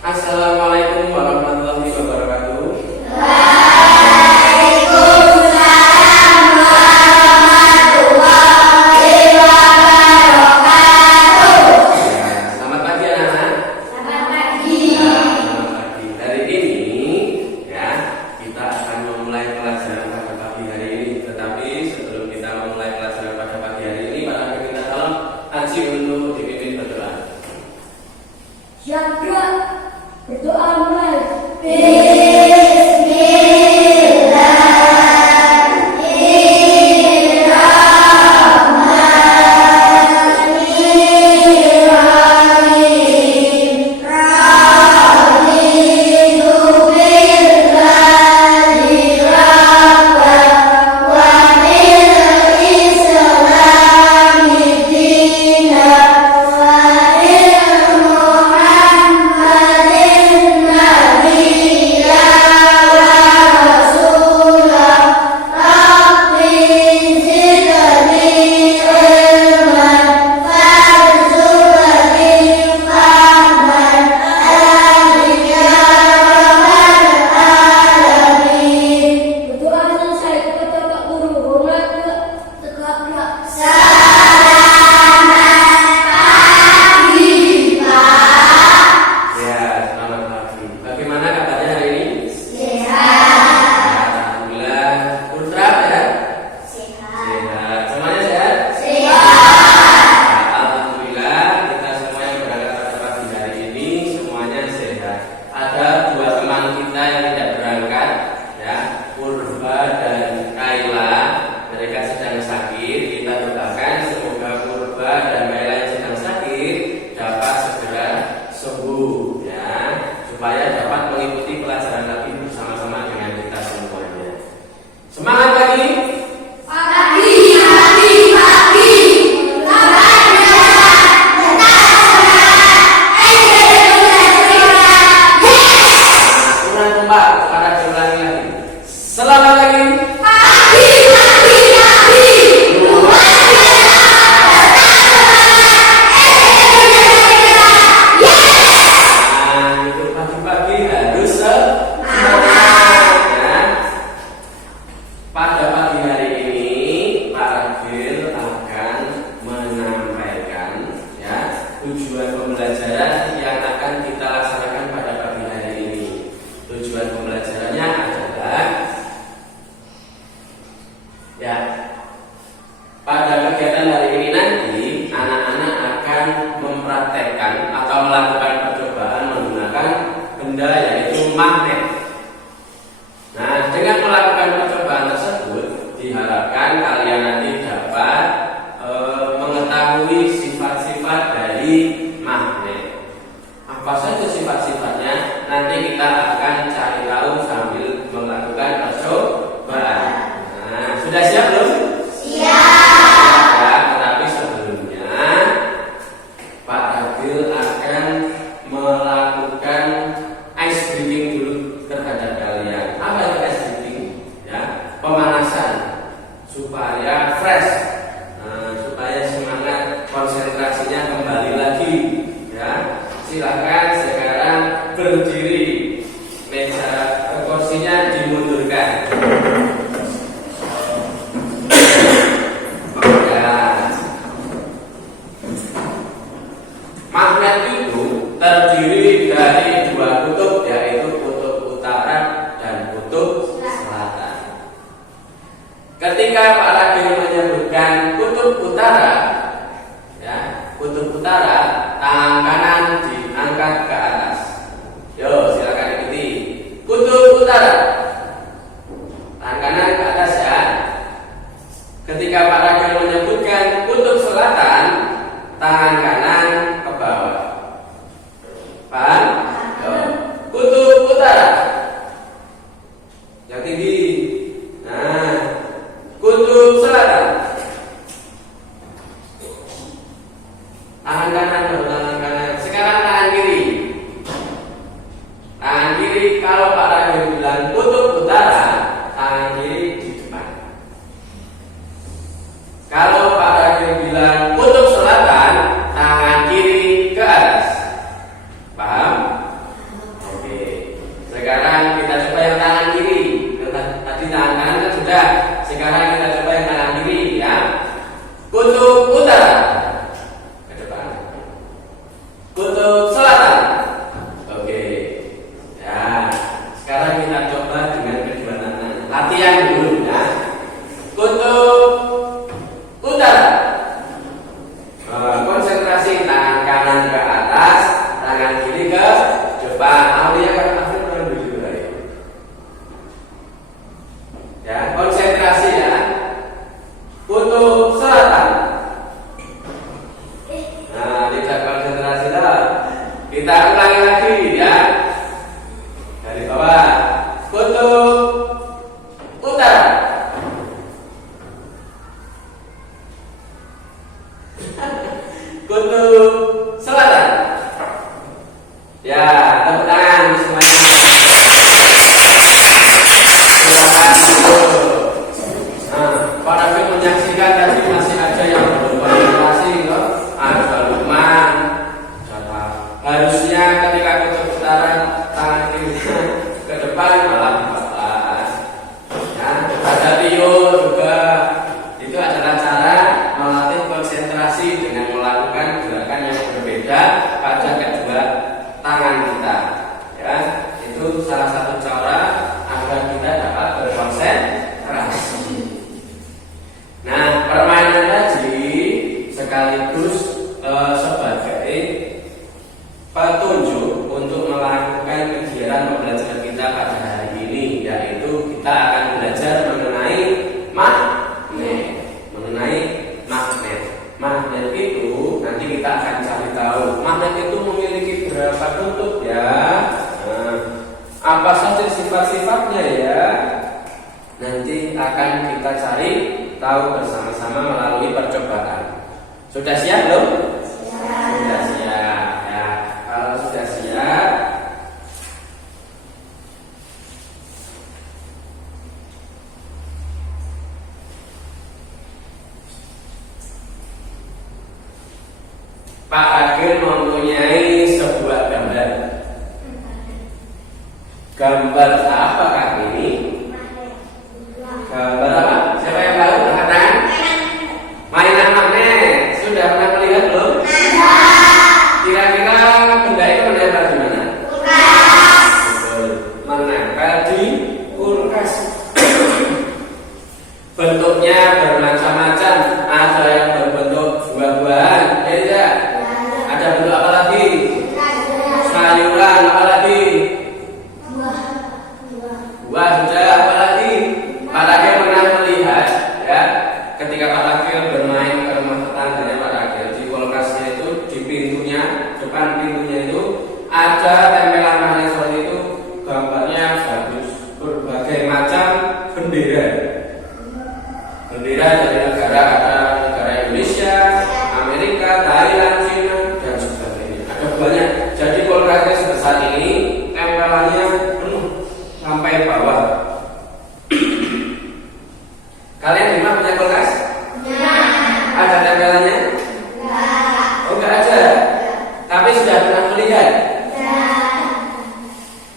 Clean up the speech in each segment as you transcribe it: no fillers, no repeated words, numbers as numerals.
Assalamualaikum warahmatullahi wabarakatuh. Waalaikumsalam warahmatullahi wabarakatuh. Selamat pagi anak-anak. Selamat pagi. Selamat pagi. Hari ini ya kita akan memulai pelajaran pada pagi hari ini. Tetapi sebelum kita memulai pelajaran pada pagi hari ini, mari kita salam haji untuk dipimpin berdoa. Siap gerak. Berdoa mulai. Supaya dapat mengikuti pelajaran lagi bersama-sama dengan kita semuanya. Semangat pagi. Kurang kompak, pada diulangi lagi. Selamat pagi. Tujuan pembelajaran yang akan kita laksanakan pada pagi hari ini. Tujuan pembelajarannya adalah ya, pada kegiatan hari ini nanti anak-anak akan mempraktekkan atau melakukan percobaan menggunakan benda yaitu magnet. Nah, dengan melakukan percobaan tersebut diharapkan kalian nanti dapat mengetahui sifat-sifat dari magnet. Apa saja sifat-sifatnya? Nanti kita akan cari tahu sambil melakukan percobaan. Nah, sudah siap belum? Siap. Ya, tetapi sebelumnya Pak Adil akan melakukan ice breathing dulu terhadap kalian. Apa itu ice breathing? Ya, pemanasan supaya fresh. Supaya semangat konsentrasinya kembali lagi ya. Silakan sekarang berdiri, meja kursinya dimundurkan ya. Magnet itu terdiri dari dua kutub, yaitu kutub utara dan kutub selatan. Ketika Pak Radil menyebutkan kutub utara, ya, kutub utara, tangan kanan diangkat ke atas. Yo, silakan ikuti. Kutub utara, tangan kanan ke atas ya. Ketika Pak Radil menyebutkan kutub selatan, tangan kanan ke bawah. Paham? Yo. Kutub utara, yang tinggi. Nah, kutub selatan, tangan kanan, tangan kanan. Sekarang tangan kiri. Tangan kiri, kalau Pak Radil bilang kutub utara, tangan kiri di depan. Kalau Pak Radil bilang kutub selatan, tangan kiri ke atas. Paham? Kita ulangi lagi ya. Dari bawah. Kutub utara. Kutub selatan. Ya, tepuk tangan semuanya. Nah, para yang menyaksikan tadi masih ada yang belum berinteraksi, ada Lukman. Harusnya ketika kutub utara tangan kirinya ke depan malah di belakang. Nah, ada Tio juga. Itu adalah cara melatih konsentrasi dengan melakukan gerakan yang berbeda pada kedua tangan kita. Ya, itu salah satu cara agar kita dapat berkonsentrasi. Nah, permainan tadi sekaligus sebagai petunjuk untuk melakukan kegiatan pembelajaran kita pada hari ini, yaitu kita akan belajar mengenai magnet. Magnet itu nanti kita akan cari tahu. Magnet itu memiliki berapa bentuk ya? Nah, apa saja sifat-sifatnya ya? Nanti akan kita cari tahu bersama-sama melalui percobaan. Sudah siap belum? Sudah siap ya. Kalau sudah siap, Pak Agil mempunyai sebuah gambar. Gambar apa Kak ini? Gambar apa? Siapa yang tahu? Angkat tangan. Mainan magnet. Sudah pernah melihat belum? Kira-kira benda itu menempel di mana? Kulkas. Betul. Menempel di kulkas. Bentuknya bermacam-macam. Ada yang berbentuk buah-buahan, ya tidak? Ada bentuk apa lagi? Sayuran, apa lagi? Buah sudah, apa lagi? Pak Rakil pernah melihat ya, ketika Pak Rakil bermain ke rumah tetangganya Pak Rakil, di kulkasnya itu, di pintunya, depan pintunya itu ada tempelan magnet seperti itu, gambarnya bagus, berbagai macam bendera. Bendera dari negara, ada negara Indonesia, Amerika, Thailand, China, dan sebagainya. Ada banyak. Jadi kulkasnya sebesar ini, tempelannya penuh sampai bawah. Kalian di rumah punya kulkas? Ya. Ada tempelannya? Oh, enggak ada. Tapi sudah pernah melihat? Ya.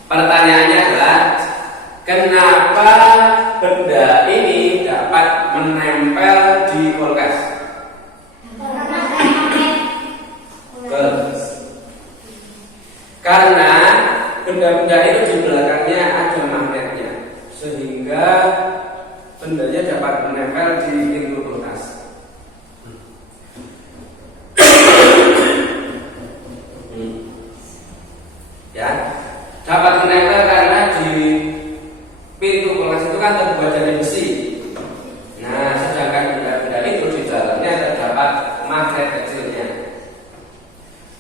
Pertanyaannya adalah, kenapa benda ini dapat menempel di kulkas? Karena benda-benda itu di belakangnya ada magnetnya, sehingga bendanya dapat menempel di pintu kulkas. Ya, dapat menempel karena di pintu kulkas itu kan terbuat dari besi. Nah, sedangkan benda-benda itu di dalamnya terdapat magnet kecilnya.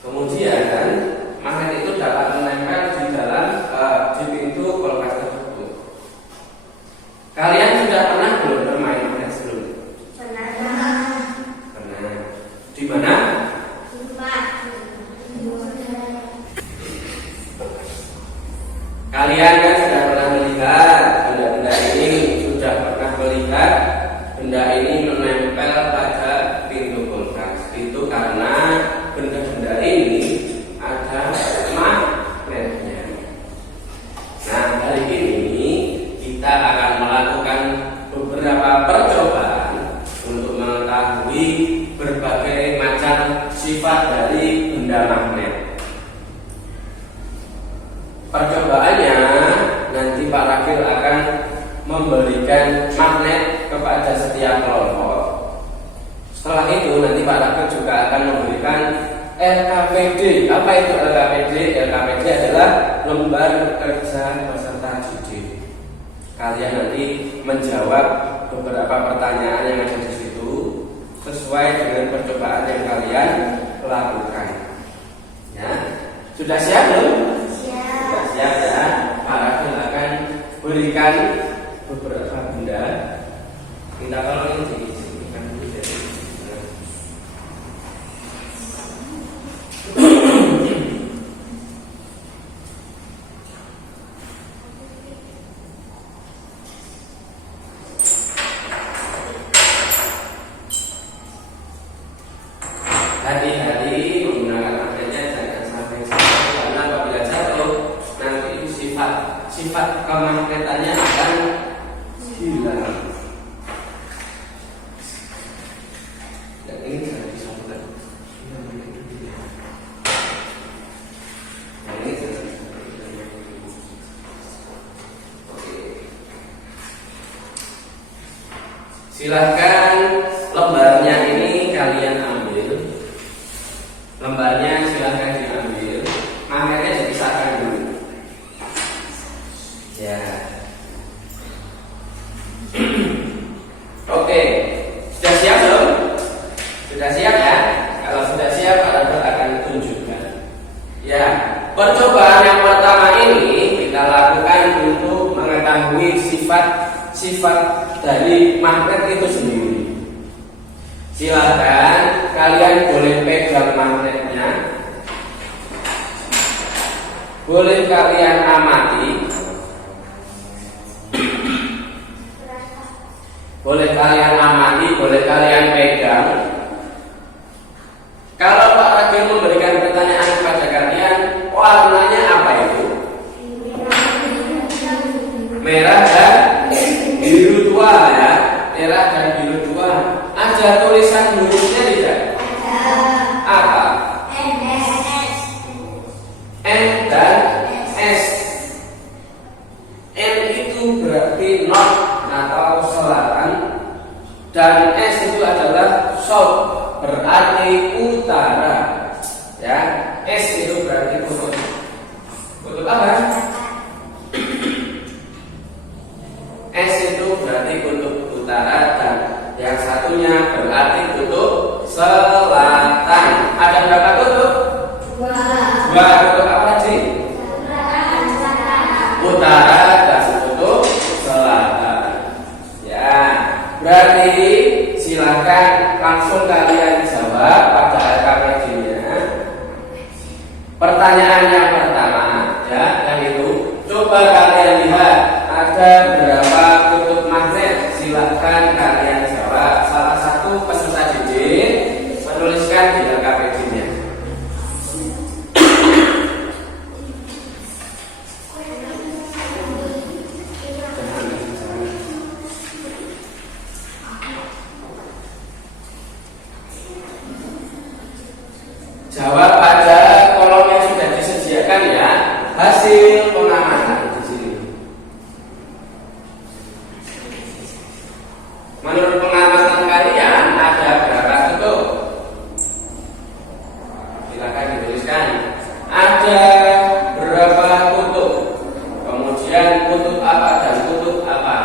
Kemudian kan magnet itu dapat menempel di dalam di pintu kulkas tersebut. Kalian sudah pernah belum bermain magnet sebelumnya? Pernah. Di mana? Kalian kan sudah pernah melihat benda-benda ini, sudah pernah melihat benda ini menempel pada pintu kulkas. Itu karena benda-benda ini ada magnetnya. Nah, hari ini kita akan melakukan beberapa percobaan untuk mengetahui berbagai macam sifat dari benda magnet. Percobaannya nanti Pak Rakil akan memberikan magnet kepada setiap kelompok. Setelah itu nanti Pak Rakil juga akan memberikan LKPD. Apa itu LKPD? LKPD adalah lembar kerja peserta didik. Kalian nanti menjawab beberapa pertanyaan yang ada di situ sesuai dengan percobaan yang kalian lakukan. Ya. Sudah siap belum? Siap. Sudah siap ya. Maka silakan berikan beberapa benda. Kita kalau ini disebutkan dulu jadi. Hati-hati menggunakan magnetnya, jangan sampai jatuh karena apabila jatuh nanti itu sifat kemagnetannya akan hilang. Dan ini jangan disambungkan. Nah, ini jangan. Oke. Silahkan lembarnya ini kalian ambil. Lembarnya silahkan diambil, magnetnya dipisahkan dulu. Ya. Oke, sudah siap belum? Sudah siap ya? Kalau sudah siap, Pak akan tunjukkan. Ya, percobaan yang pertama ini kita lakukan untuk mengetahui sifat dari magnet itu sendiri. Silakan kalian boleh pegang magnetnya, boleh kalian amati, boleh kalian pegang. Kalau Pak Ragil memberikan pertanyaan kepada kalian, warnanya apa itu? Merah dan biru tua ya, merah dan biru tua. Ada tulisan hurufnya tidak? Apa? N dan S. N itu berarti north atau selatan, dan S itu adalah south, berarti utara. Ya, S itu berarti kutub. Kutub apa? S itu berarti kutub utara, dan yang satunya berarti kutub selatan. Ada berapa kutub? Dua kutub apa sih? Utara dan kutub selatan. Ya, berarti silakan langsung kalian jawab pada KPJ-nya. Pertanyaan yang pertama, ya, yang itu coba kalian lihat ada berapa kutub magnet. Silakan kalian jawab. Salah satu peserta didik menuliskan di KPJ-nya. Jawab pada kolom yang sudah disediakan ya. Hasil pengamatan di sini. Menurut pengamatan kalian ada berapa kutub? Silakan dituliskan. Ada berapa kutub? Kemudian kutub apa dan kutub apa?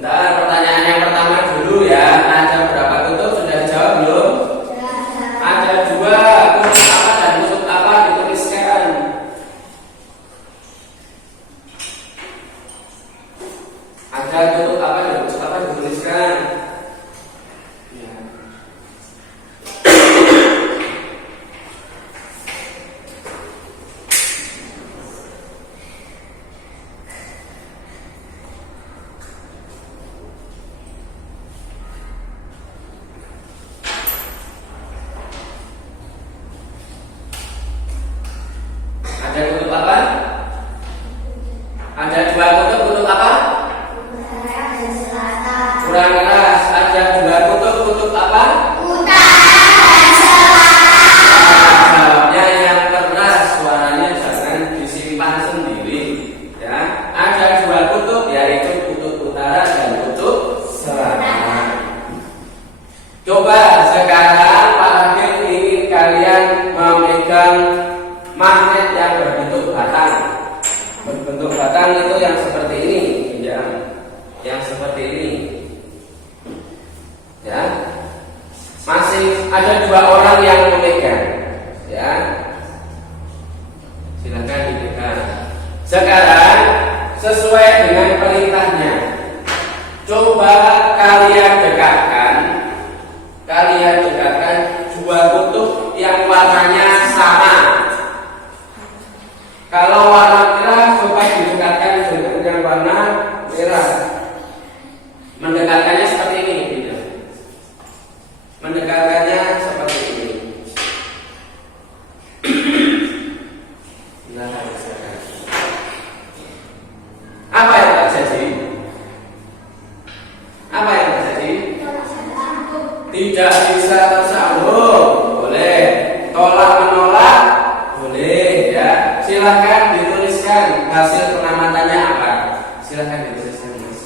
Nah, pertanyaan yang pertama dulu ya. Ada berapa kutub? Sudah dijawab belum? Ada dua. Kutub apa dan kutub apa dituliskan? Ada kutub apa dan kutub apa dituliskan? Ya. kurang keras. Ada dua kutub. Kutub apa? Utara dan selatan. Jawabnya yang keras, suaranya jangan disimpan sendiri. Ya, ada dua kutub, yaitu kutub utara dan kutub selatan. Coba sekarang Pak Hakim ingin kalian memegang magnet yang berbentuk batang. Berbentuk batang itu yang seperti ini, ya. Yang seperti ini. Ya. Masih ada dua orang yang memegang. Ya. Silakan dipegang. Sekarang sesuai dengan perintahnya. Coba kalian dekatkan dua kutub yang warnanya sama. Kalau warna merah, coba didekatkan dengan yang warna merah. Mendekatkannya seperti ini, gitu. Mendekatkannya seperti ini. Apa yang terjadi? Apa yang terjadi? Tidak bisa tersambung. Boleh. Tolak menolak. Boleh, ya. Silahkan dituliskan hasil pengamatannya apa. Silahkan dituliskan, Mas.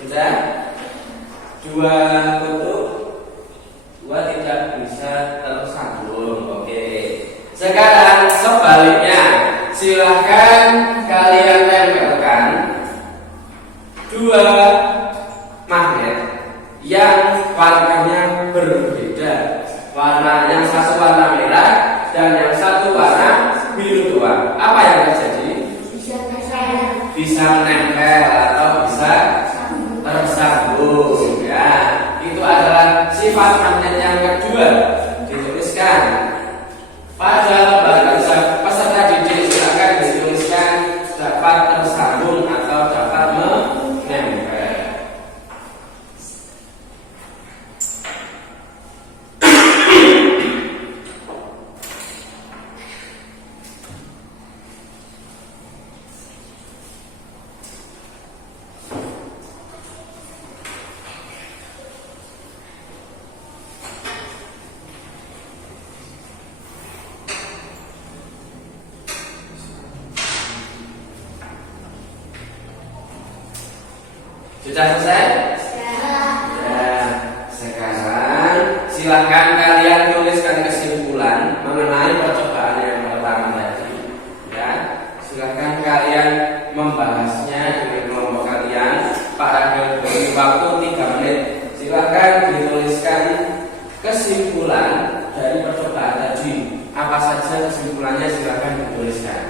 Sudah? Dua kutub, dua tidak bisa tersambung. Oke. Sekarang sebaliknya, silahkan kalian tempelkan dua magnet yang warnanya berbeda. Warna yang satu warna merah dan yang satu warna biru tua. Apa yang terjadi? Bisa menempel atau bisa tersambung, ya. Itu adalah sifat magnet yang kedua. Dituliskan pada lembaga peserta didik, silakan dituliskan dapat tersambung atau dapat menempel. Sudah selesai? Ya. Sekarang silakan kalian tuliskan kesimpulan mengenai percobaan yang pertama tadi. Ya, silakan kalian membahasnya dengan kelompok kalian. Pak Ragil beri waktu 3 menit. Silakan dituliskan kesimpulan dari percobaan tadi. Apa saja kesimpulannya silakan dituliskan.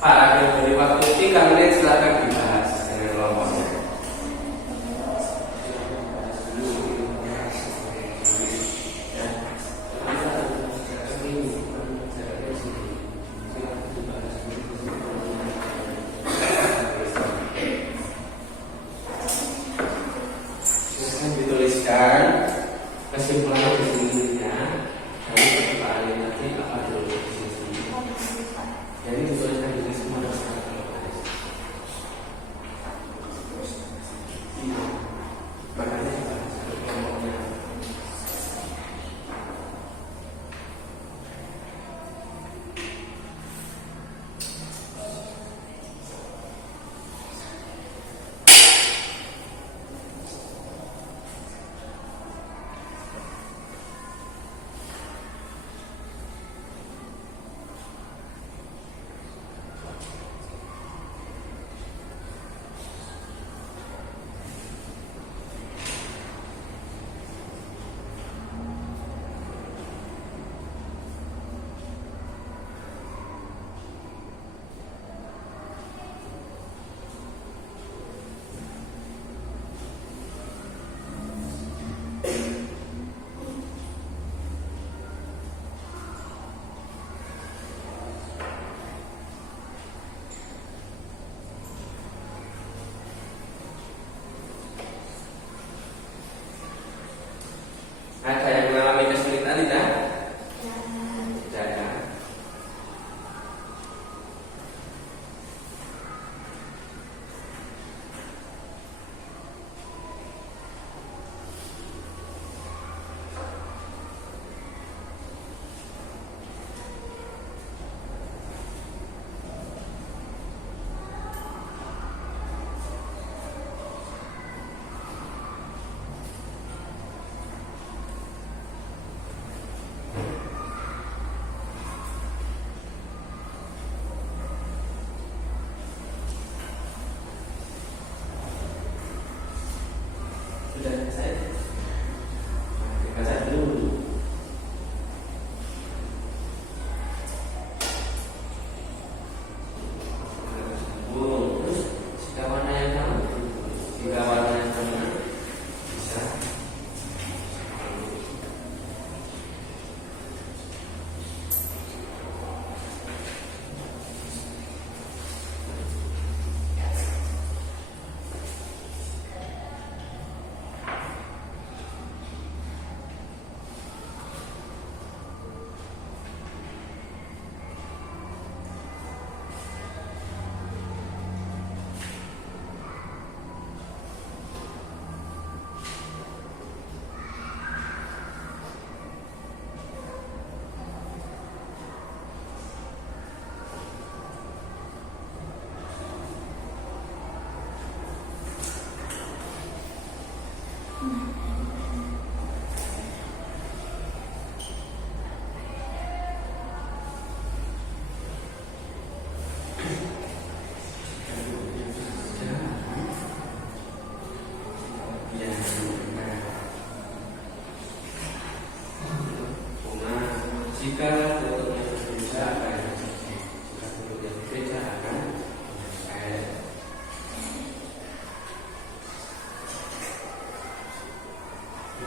Pak Ragil beri waktu 3 menit, silakan dibahas dengan kelompoknya. Dituliskan kesimpulannya di sini, ya. Dari percobaan ini nanti apa dulu di sini. Jadi dituliskan di sini semua.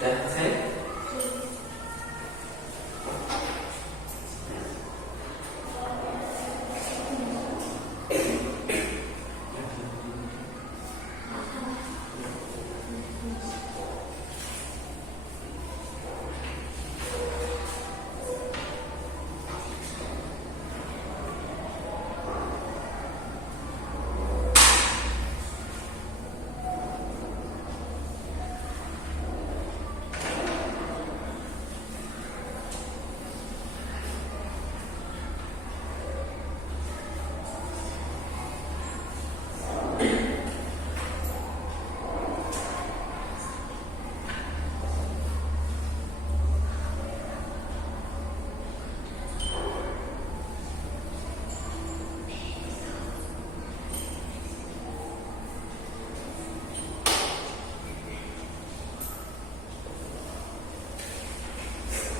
Sudah selesai?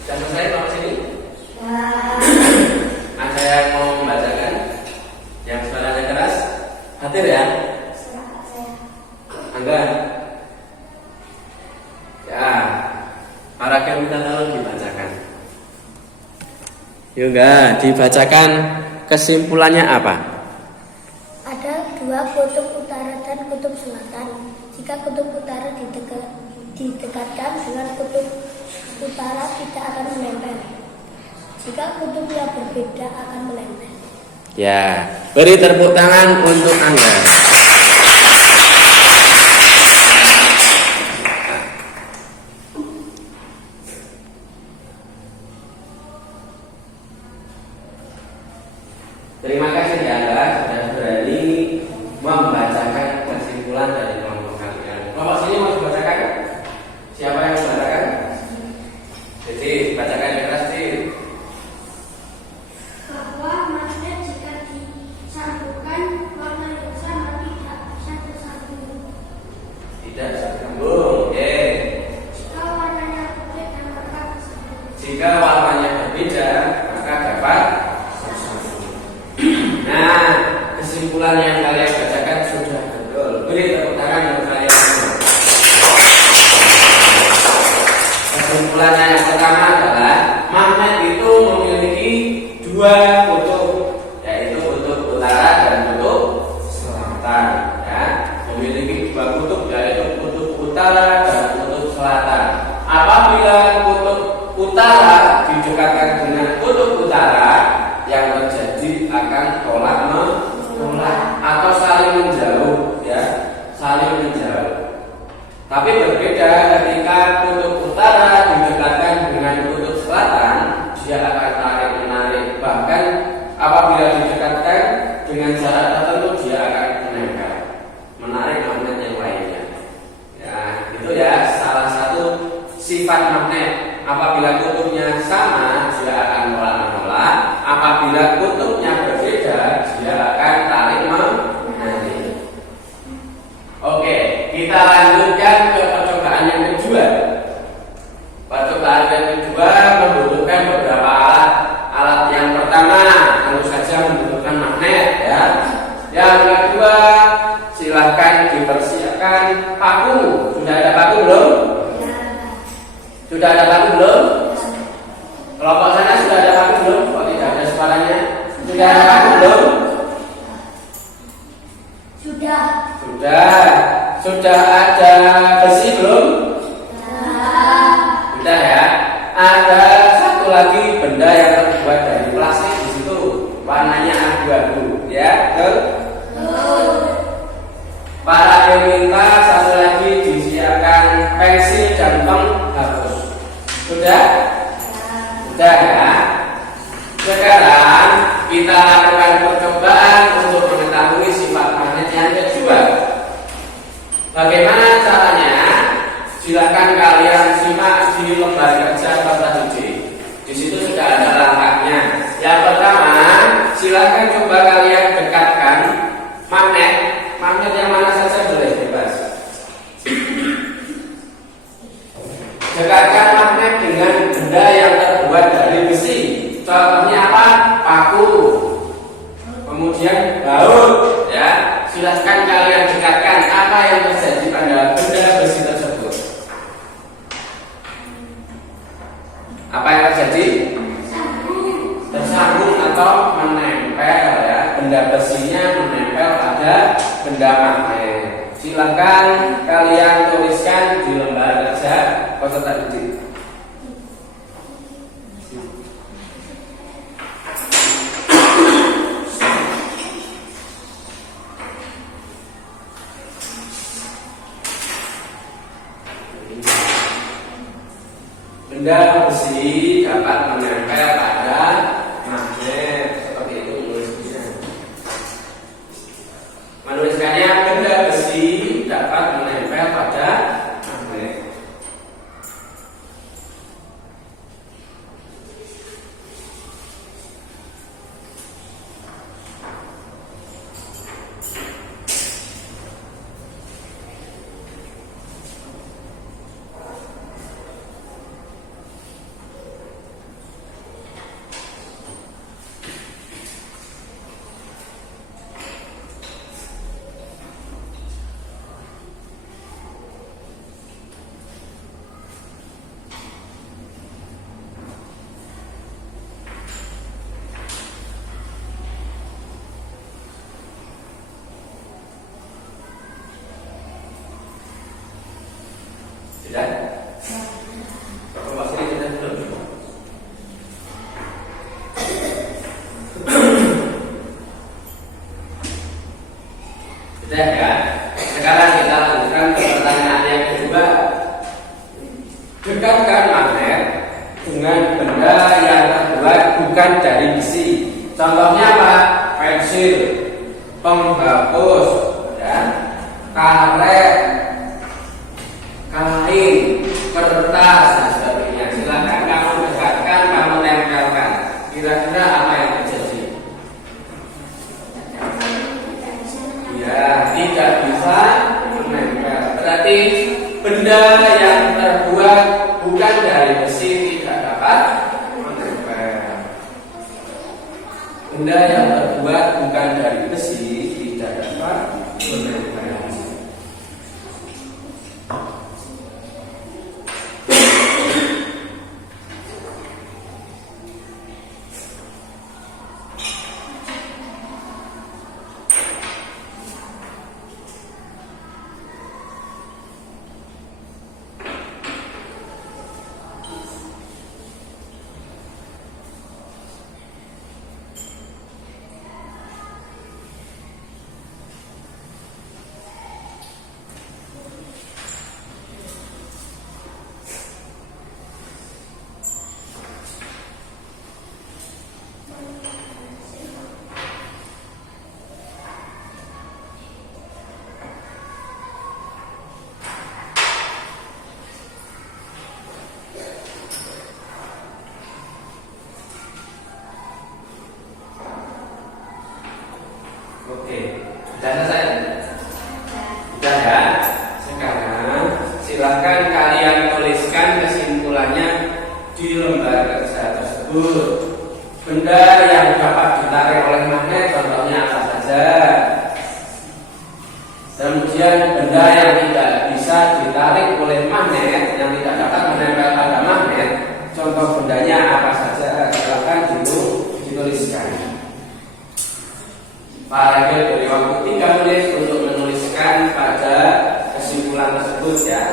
Sudah selesai sampai sini? Ada yang mau membacakan? Yang suaranya keras? Hadir ya? Angga? Ya, paragraf kita tolong dibacakan. Yuk enggak, dibacakan kesimpulannya apa? Ada dua kutub utara dan kutub selatan. Jika kutub utara didekatkan dengan kutub utara tidak akan menempel. Jika kutub yang berbeda akan menempel. Ya, beri tepuk tangan untuk Angga. Terima kasih ya Angga sudah berani membacakan kesimpulan dari kelompok kalian. Kelompok sini mau dibacakan? Siapa yang membacakan? Jadi bacakan yang keras sih. Bahwa magnet jika disambungkan warna yang sama tidak bisa bersambung. Tidak bersambung. Oke. Jika warnanya berbeda maka bersambung. Jika warnanya berbeda maka dapat bersambung. Nah, kesimpulan yang kalian bacakan sudah betul. Beri tepuk tangan untuk kalian semua. Kesimpulannya yang pertama adalah magnet itu memiliki dua kutub, yaitu kutub utara dan kutub selatan. Ya, memiliki dua kutub, yaitu kutub utara dan kutub selatan. Apabila kutub utara didekatkan dengan kutub utara, yang terjadi akan tolak menolak atau saling menjauh, ya, saling menjauh. Tapi berbeda ketika kutub utara didekatkan dengan kutub selatan, dia akan tarik menarik. Bahkan apabila didekatkan dengan jarak tertentu, dia akan menempel, menarik magnet yang lainnya. Ya, itu ya salah satu sifat magnet. Apabila kutubnya sama, dia akan menolak. Apabila kutubnya berbeda, dia akan tarik menarik. Oke, kita lanjutkan ke percobaan yang kedua. Percobaan yang kedua membutuhkan beberapa alat. Alat yang pertama tentu saja membutuhkan magnet, ya. Yang kedua, silahkan dipersiapkan paku. Sudah ada paku belum? Sudah ada paku belum? Kelompok sana sudah ada paku belum? Kok tidak ada suaranya? Sudah ada paku belum? Sudah. Sudah ada besi belum? Sudah ya. Ada satu lagi benda yang terbuat dari plastik di situ, warnanya abu-abu, ya. Para peminta satu lagi disiapkan pensil dan penghapus. Sudah? Sudah ya. Sekarang kita lakukan percobaan untuk mengetahui sifat magnet yang kedua. Bagaimana caranya? Silakan kalian simak di lembar kerja Bapak Didi. Di situ sudah ada langkahnya. Yang pertama, silakan coba kalian dekatkan magnet yang mana saja boleh, bebas. Dekatkan magnet dengan benda yang terbuat dari besi. Contohnya apa? Paku. Kemudian baut, ya. Silahkan kalian dekatkan apa yang terjadi pada benda besi tersebut. Apa yang terjadi? Tersambung atau menempel ya. Benda besinya menempel pada benda magnet. Silakan kalian tuliskan di lembar kerja peserta didik. Benda besi dapat menempel pada magnet, seperti itu menulisnya. Menuliskannya benda besi dapat menempel pada magnet. Sudah? Bapak Basri sudah belum? Sudah ya? Sekarang kita lanjutkan ke pertanyaan yang kedua. Dekatkan magnet dengan benda yang terbuat bukan dari besi. Contohnya apa? Pensil, penghapus, ya, karet, kain, kertas, dan sebagainya. Silakan kamu dekatkan, kamu tempelkan. Kira-kira apa yang terjadi? Ya, tidak bisa menempel. Berarti benda yang terbuat bukan dari besi tidak dapat menempel. Benda yang terbuat bukan dari besi tidak dapat menempel. Oke, sudah selesai? Sudah ya? Sekarang silakan kalian tuliskan kesimpulannya di lembar kerja tersebut. Benda yang dapat ditarik oleh magnet contohnya apa saja? Kemudian benda yang tidak bisa ditarik oleh magnet, yang tidak dapat menempel pada magnet, contoh bendanya apa saja? Silakan dituliskan. Pak Ragil beri waktu 3 menit untuk menuliskan pada kesimpulan tersebut ya.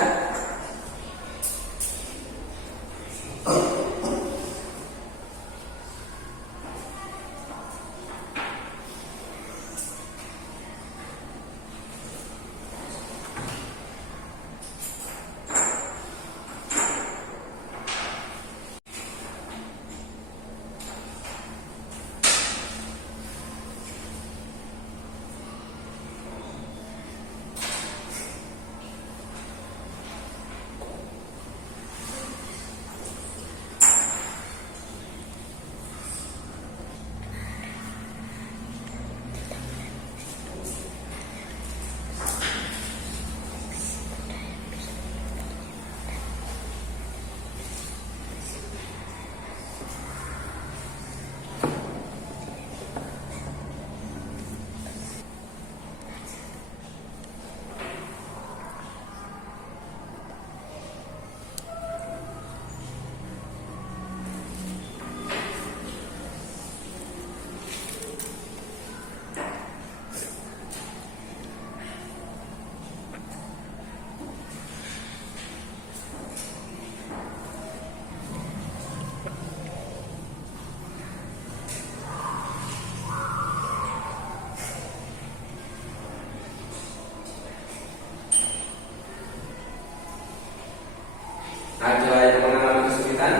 Ada yang mengalami kesulitan?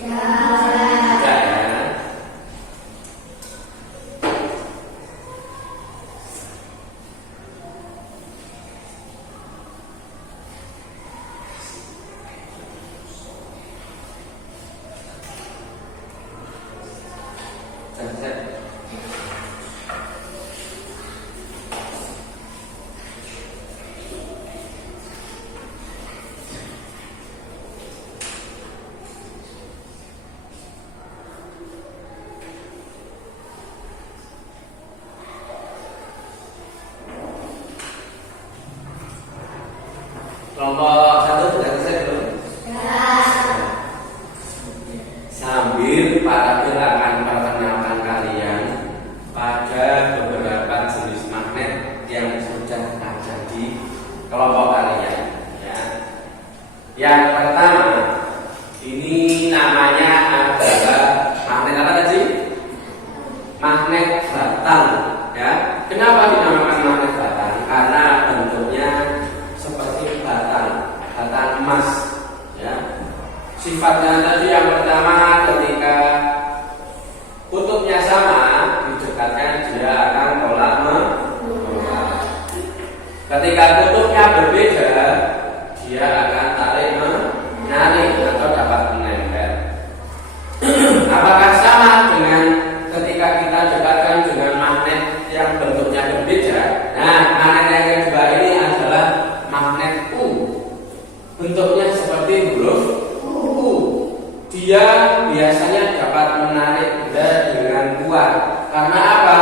Ya. Tidak ya. Kelompok 1 sudah selesai belum? Sambil perkenalkan kalian pada beberapa jenis magnet yang sudah ada di kelompok kalian. Ya. Yang pertama, ini namanya adalah magnet apa tadi? Magnet batang. Ya. Kenapa dinamakan magnet batang? Karena bentuknya seperti batang emas. Ya. Sifatnya tadi yang pertama, ketika kutubnya sama didekatkan dia akan tolak menolak. Ketika kutubnya berbeda dia akan tarik menarik atau dapat menempel. Apakah sama dengan ketika kita dekatkan dengan magnet yang bentuknya berbeda? Nah, magnet yang kedua ini adalah magnet U. Bentuknya seperti huruf U. Dia biasanya dapat menarik benda dengan kuat. Karena apa?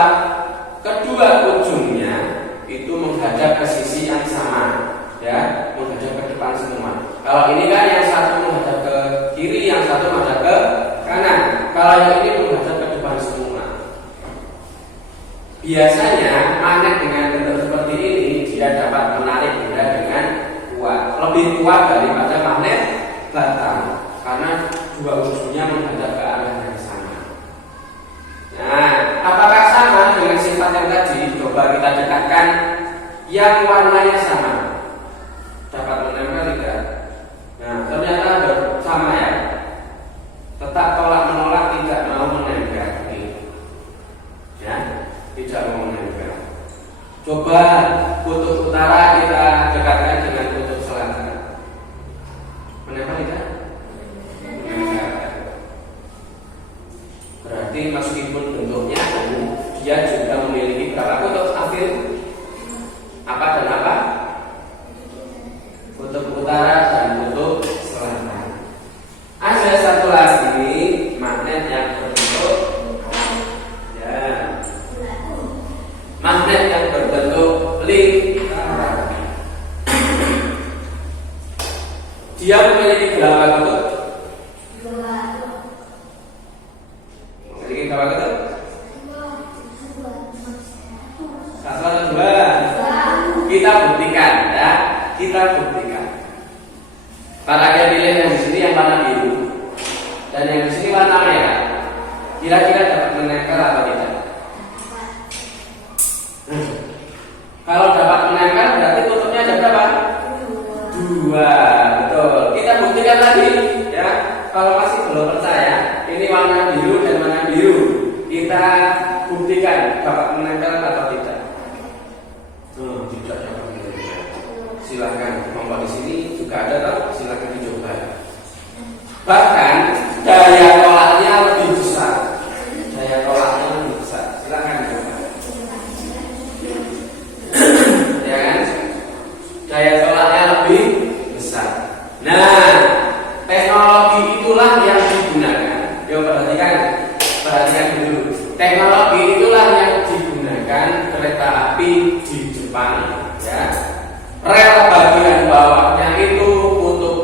Kedua ujungnya itu menghadap ke sisi yang sama, ya, menghadap ke depan semua. Kalau ini kan yang satu menghadap ke kiri, yang satu menghadap ke kanan. Kalau yang ini menghadap ke depan semua. Biasanya magnet dengan bentuk seperti ini dia dapat menarik benda dengan kuat, lebih kuat daripada magnet batang, karena dua ujungnya menghadap ke arah yang sama. Nah, apakah sama dengan sifat yang tadi? Coba kita dekatkan yang warnanya sama, dapat menempel tidak? Nah, ternyata sama ya. Tetap tolak menolak, tidak mau menempel. Ya, tidak mau menempel. Coba kutub utara kita dekatkan dengan kutub selatan. Menempel tidak? Berarti meskipun bentuknya dia juga memiliki berapa kutub akhir? Apa dan apa? Kutub utara dan kutub selatan. Ada satu lagi magnet yang berbentuk magnet yang berbentuk lingkaran. Dia memiliki berapa kutub? Memiliki berapa kutub? Satu atau dua? Kita buktikan, ya. Kita buktikan. Para pilih yang di sini yang warna biru dan yang di sini warna merah. Kira-kira dapat menempel atau tidak? Kalau dapat menempel berarti kutubnya ada berapa? Dua, betul. Kita buktikan lagi, ya. Kalau masih belum percaya, ini warna biru dan warna biru. Kita buktikan dapat menempel atau tidak. Tidak dapat menempel. Silakan, kelompok di sini juga ada, toh? Silakan dicoba. Bahkan daya tolaknya lebih besar. Daya tolaknya lebih besar. Silakan dicoba. Ya kan? Daya tolaknya lebih besar. Nah, teknologi itulah yang digunakan. Yo, perhatikan dulu. Teknologi itulah yang digunakan kereta api di Jepang, ya. Rel bagian bawahnya itu kutub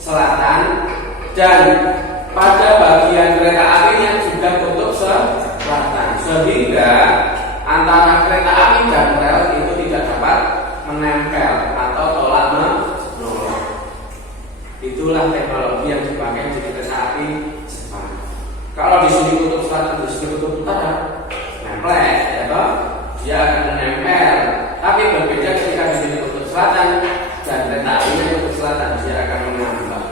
selatan dan pada bagian kereta apinya juga kutub selatan, sehingga antara kereta api dan rel itu tidak dapat menempel atau tolak menolak. Itulah teknologi yang dipakai di kereta api Jepang. Kalau di sini kutub selatan, di sini kutub utara, nempel, ya toh? Dia akan menempel. Tapi berbeda ketika di sini kutub selatan dan kereta apinya kutub selatan, dia akan menambah.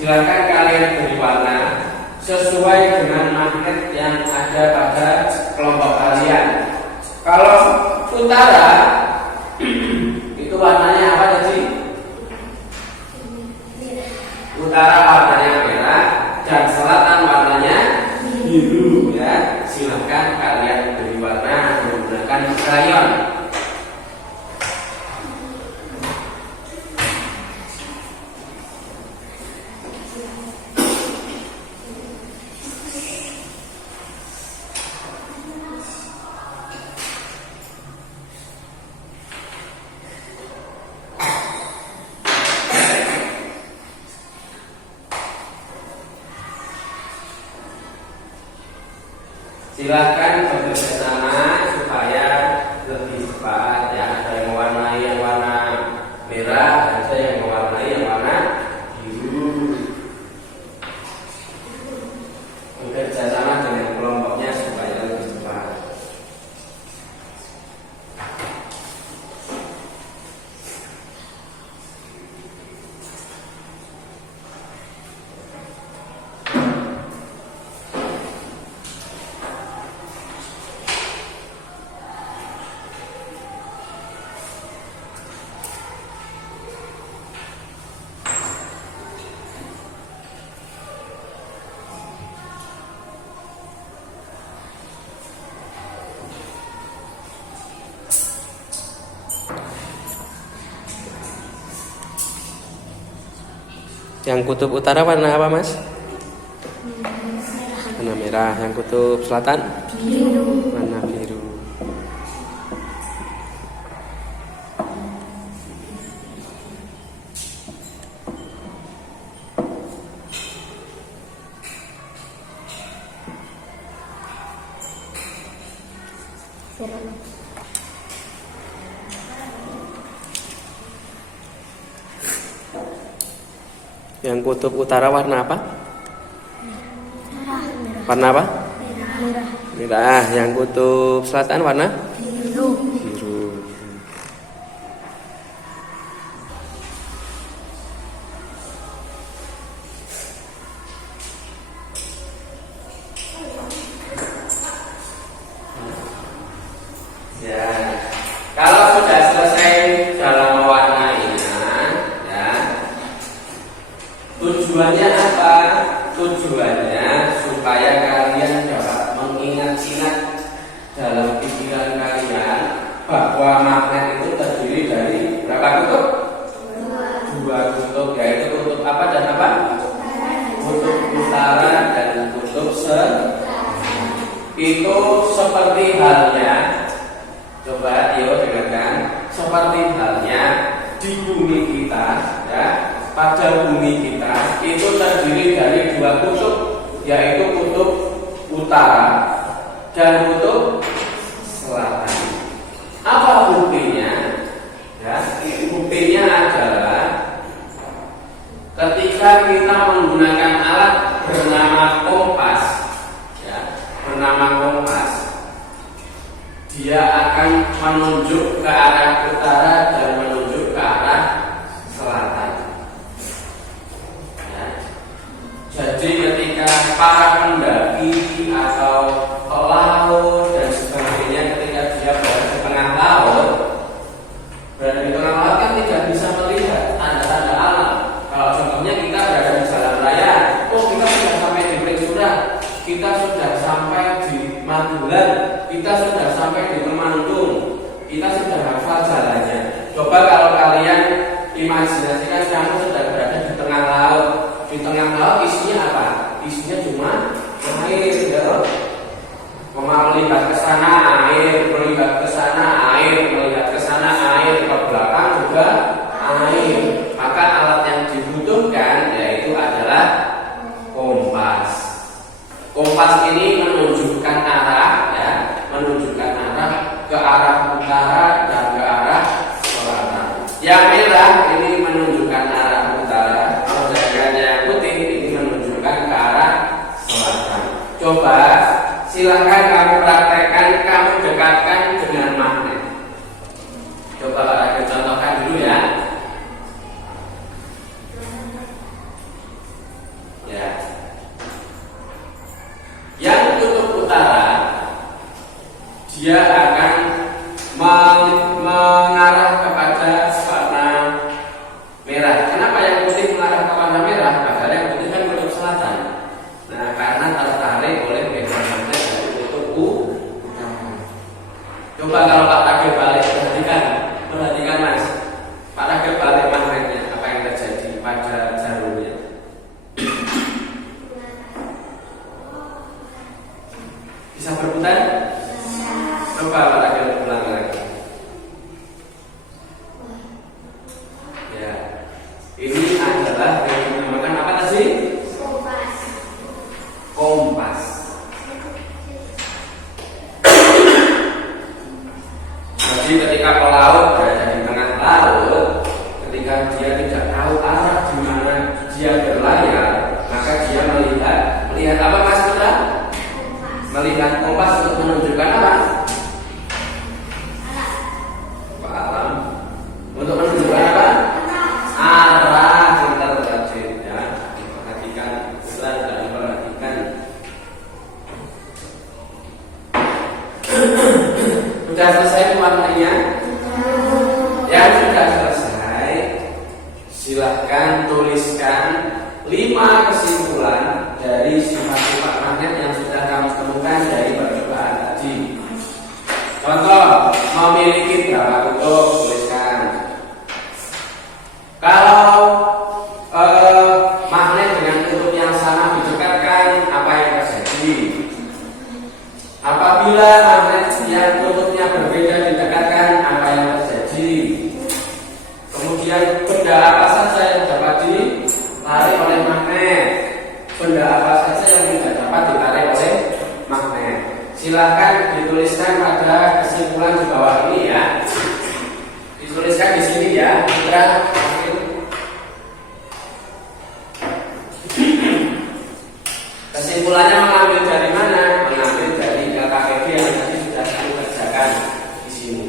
Silakan kalian beri warna sesuai dengan magnet yang ada pada kelompok kalian. Kalau utara itu warnanya apa tadi? Utara warnanya merah dan selatan warnanya biru ya. Silakan kalian beri warna menggunakan krayon. Silahkan bekerja sama supaya lebih cepat ya. Ada yang mewarnai yang warna merah, ada yang mewarnai yang warna biru. Bekerja sama dengan kelompoknya supaya lebih cepat. Yang kutub utara warna apa, Mas? Warna merah. Yang kutub selatan? Biru. Warna biru. Yang kutub utara warna apa? Warna apa? Merah. Merah. Yang kutub selatan warna? Biru. Biru. Ya. Kalau sudah selesai dalam mewarnainya, ya. Tujuannya apa? Tujuannya supaya kalian dapat mengingat-ingat dalam pikiran kalian bahwa magnet itu terdiri dari berapa kutub? Dua kutub, yaitu kutub apa dan apa? Kutub utara dan kutub selatan. Itu seperti halnya, coba yuk dengarkan, seperti halnya di bumi kita, ya. Pada bumi kita itu terdiri dari dua kutub, yaitu kutub utara dan kutub selatan. Apa buktinya? Ya, buktinya adalah ketika kita menggunakan alat bernama kompas, ya, bernama kompas, dia akan menunjuk ke arah utara dan menunjuk ke arah selatan. Jadi ketika para pendaki atau pelaut dan sebagainya ketika dia berada di tengah laut, berada di tengah laut kan tidak bisa melihat tanda-tanda alam. Kalau contohnya kita berada di jalan raya, oh kita sudah sampai di Pringsurah, kita sudah sampai di Magelang, kita sudah sampai di Temanggung, kita sudah hafal jalannya. Coba kalau kalian imajinasikan kamu sudah berada di tengah laut. Di tengah laut isinya apa? Isinya cuma air, ya. Melihat ke sana air, melihat ke sana air, melihat ke sana air, ke belakang juga air. Maka alat yang dibutuhkan yaitu adalah kompas. Kompas ini menunjukkan arah, ya, menunjukkan arah ke arah utara dan ke arah selatan. Yang merah ini menunjukkan arah utara. Yang putih ini menunjukkan ke arah selatan. Coba silakan kamu praktekkan, kamu dekatkan dengan magnet. Coba kita contohkan dulu ya. dia akan mengarah kepada warna merah. Kenapa yang putih mengarah ke warna merah? Padahal yang putih kan kutub selatan. Nah, karena tertarik oleh medan magnet dari kutub utara. Coba kalau Pak Tagir balik, perhatikan Mas. Pak Tagir balik magnetnya, apa yang terjadi pada jarumnya? Bisa berputar? Coba Pak Tagir ulang lagi. Ya, ini adalah yang dinamakan apa tadi? Kompas. Jadi ketika pelaut berada di tengah laut, ketika dia tidak tahu arah di mana dia berlayar, maka dia melihat apa Mas Putra? Melihat kompas untuk menunjukkan apa? Alam. Untuk menunjukkan apa? Arah yang terjadi. Ya, perhatikan, dan perhatikan. Sudah selesai pemaknanya? Yang sudah selesai, silahkan tuliskan 5 kesimpulan dari sifat-sifat magnet yang sudah kamu temukan dari percobaan tadi. Contoh, memiliki berapa kutub, tuliskan. Kalau magnet dengan kutub yang sama didekatkan, apa yang terjadi? Apabila magnet yang kutubnya berbeda didekatkan, apa yang terjadi? Kemudian benda apa saja yang dapat ditarik oleh magnet? Benda apa saja yang tidak dapat ditarik oleh magnet? Silahkan dituliskan pada kesimpulan di bawah ini ya. Dituliskan di sini ya. Kesimpulannya mengambil dari mana? Mengambil dari LKPD yang tadi sudah kami kerjakan di sini.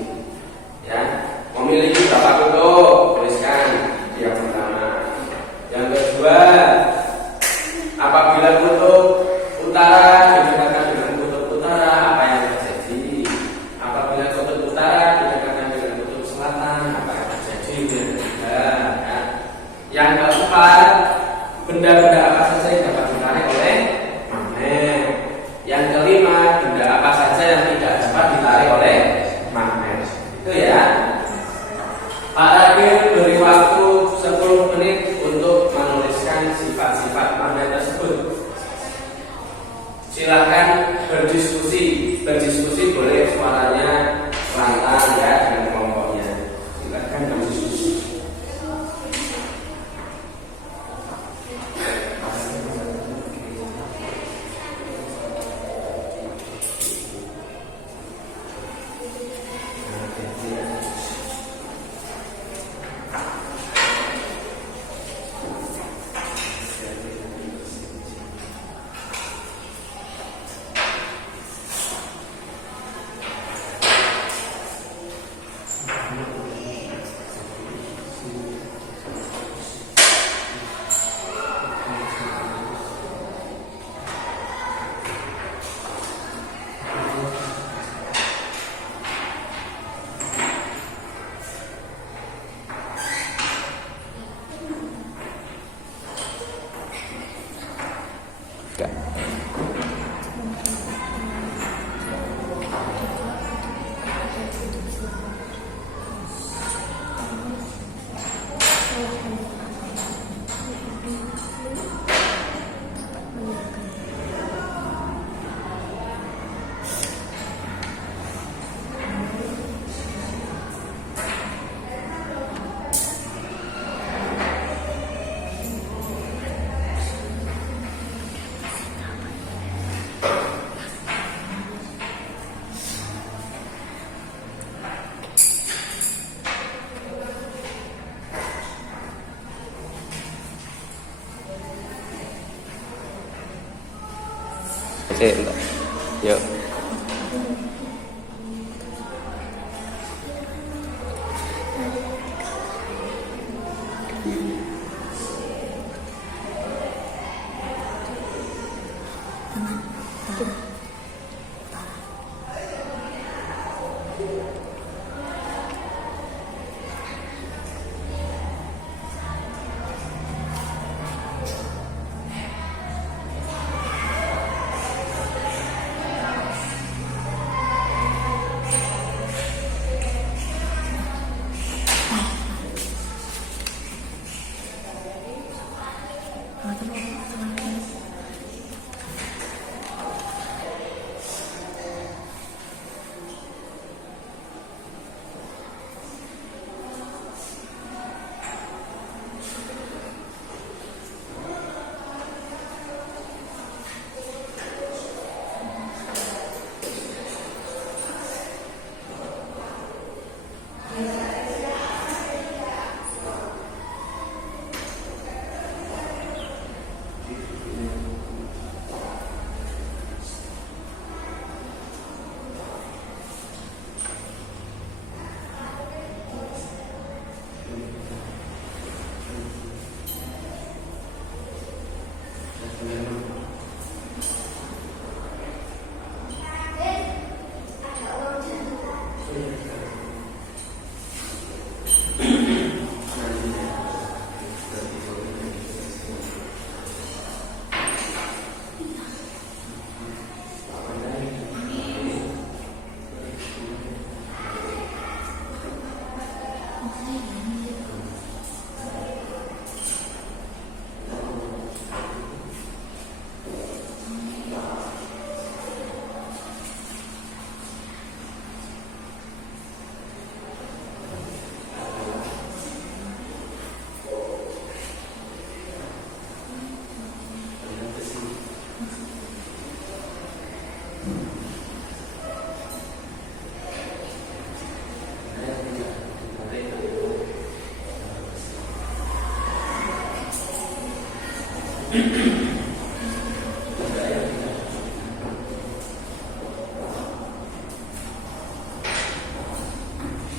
Ya, memiliki berapa kutub? Tuliskan yang pertama. Yang kedua, apabila kutub utara didekatkan dengan kutub utara, apa yang terjadi? Apabila kutub utara didekatkan dengan kutub selatan, apa yang terjadi? Ya. Yang keempat, benda-benda apa saja yang dapat ditarik oleh magnet. Yang kelima, benda apa saja yang tidak dapat ditarik oleh magnet. Itu ya. Pak Tagir beri waktu 10 menit untuk menuliskan sifat-sifat magnet tersebut. Silahkan berdiskusi boleh suaranya lantang ya dengan kelompoknya. Silahkan berdiskusi. Entar. Yuk.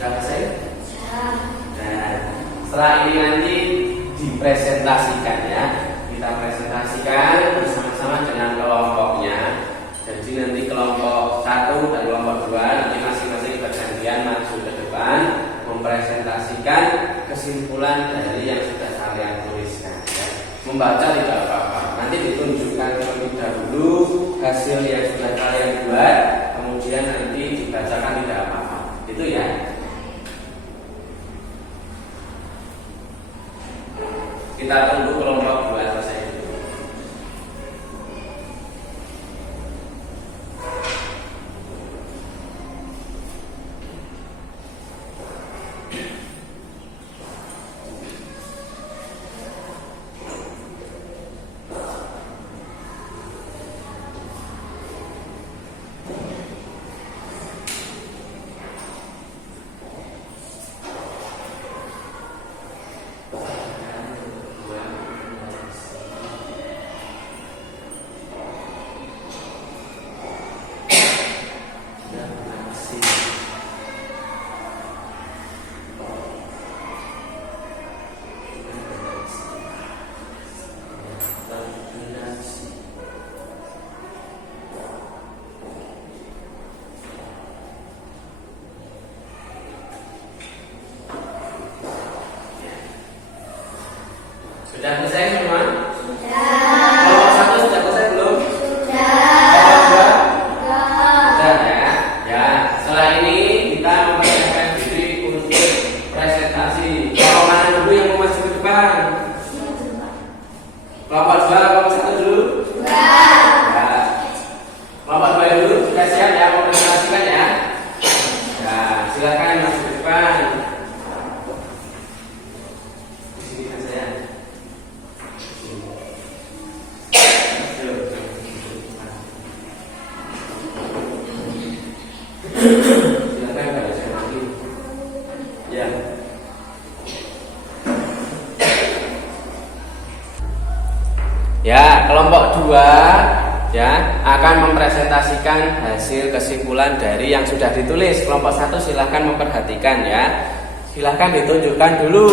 Sudah selesai? Nah, setelah ini nanti dipresentasikan ya. Kita presentasikan bersama-sama dengan kelompoknya. Jadi nanti kelompok 1 dan kelompok 2 nanti masing-masing bergantian maju ke depan mempresentasikan kesimpulan dari yang sudah kalian tuliskan ya. Membaca tidak apa-apa. Nanti ditunjukkan terlebih dahulu hasil yang sudah kalian buat, kemudian nanti dibacakan tidak apa-apa. Itu ya. Kita tunggu kelompok 2 selesai. Sudah selesai semua? Sudah. Kelompok 1 sudah selesai belum? Sudah. Kelompok 2? Sudah ya. Ya, setelah ini kita mempersiapkan diri untuk presentasi. Kelompok mana dulu yang mau maju ke depan? Kelompok 2, kelompok 1 dulu? Ya. Kelompok 2 dulu, sudah siap ya mau presentasikan ya? Ya, silakan maju ke depan. Ya, kelompok 2 ya akan mempresentasikan hasil kesimpulan dari yang sudah ditulis. Kelompok 1 silahkan memperhatikan ya. Silahkan ditunjukkan dulu.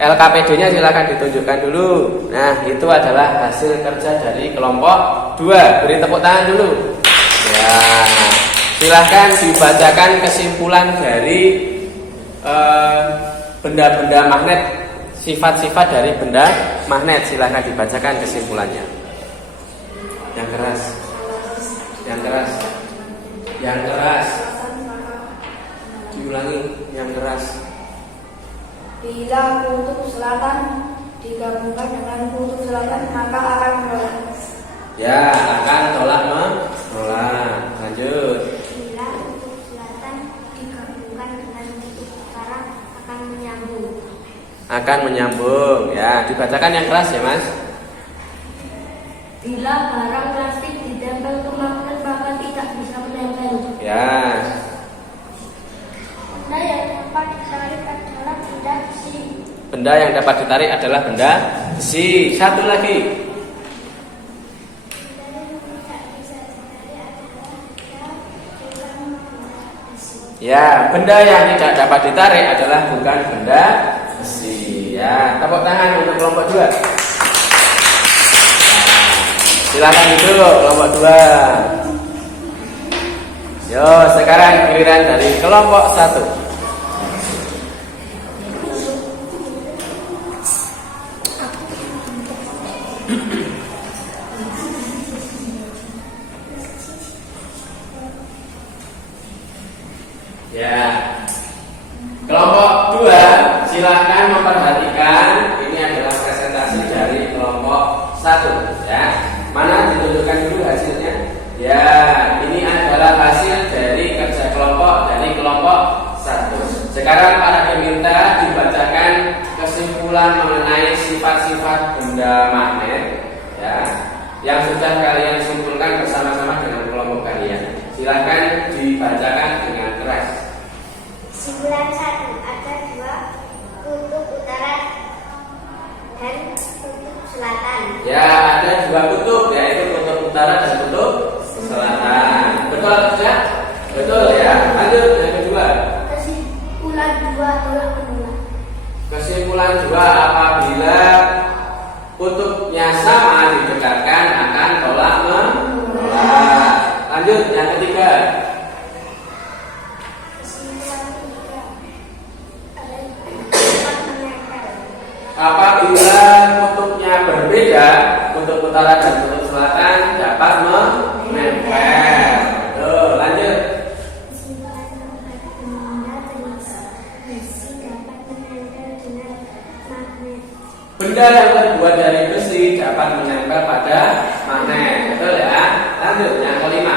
LKPD-nya silahkan ditunjukkan dulu. Nah, itu adalah hasil kerja dari kelompok 2. Beri tepuk tangan dulu. Ya, silahkan dibacakan kesimpulan dari benda-benda magnet. Sifat-sifat dari benda magnet, silahkan dibacakan kesimpulannya. Yang keras, yang keras, yang keras. Diulangi, yang keras. Bila kutub selatan digabungkan dengan kutub selatan maka akan menolak. Ya, akan tolak menolak. Lanjut. Bila kutub selatan digabungkan dengan kutub utara akan menyambung. Akan menyambung. Ya, dibacakan yang keras ya, Mas. Bila barang plastik ditempel ke magnet maka tidak bisa menempel. Ya. Benda yang dapat ditarik adalah benda besi. Benda yang dapat ditarik adalah benda besi. Satu lagi. Ya, benda yang tidak dapat ditarik adalah bukan benda besi. Ya, tepuk tangan untuk kelompok 2. Silakan duduk kelompok 2. Yo, sekarang giliran dari kelompok 1. Ya, kelompok 2 silahkan memperhatikan. Ini adalah presentasi dari kelompok 1 ya. Mana ditunjukkan dulu hasilnya? Ya, ini adalah hasil dari kerja kelompok dari kelompok 1. Sekarang para diminta dibacakan kesimpulan mengenai sifat-sifat benda magnet ya, yang sudah kalian simpulkan bersama-sama dengan kelompok kalian. Silahkan dibacakan dengan keras. Kesimpulan 1, ada 2 kutub utara dan kutub selatan. Ya, ada 2 kutub, yaitu kutub utara dan kutub selatan. Betul atau tidak? Betul ya. Lanjut yang kedua. Kesimpulan 2 tolak menolak. Kesimpulan 2, apabila kutubnya sama didekatkan akan tolak menolak. Lanjut yang ketiga. Apabila kutubnya berbeda, kutub utara dan kutub selatan dapat menempel. Tuh, lanjut. Benda yang terbuat dari besi dapat menempel pada magnet. Betul ya? Lanjut yang kelima.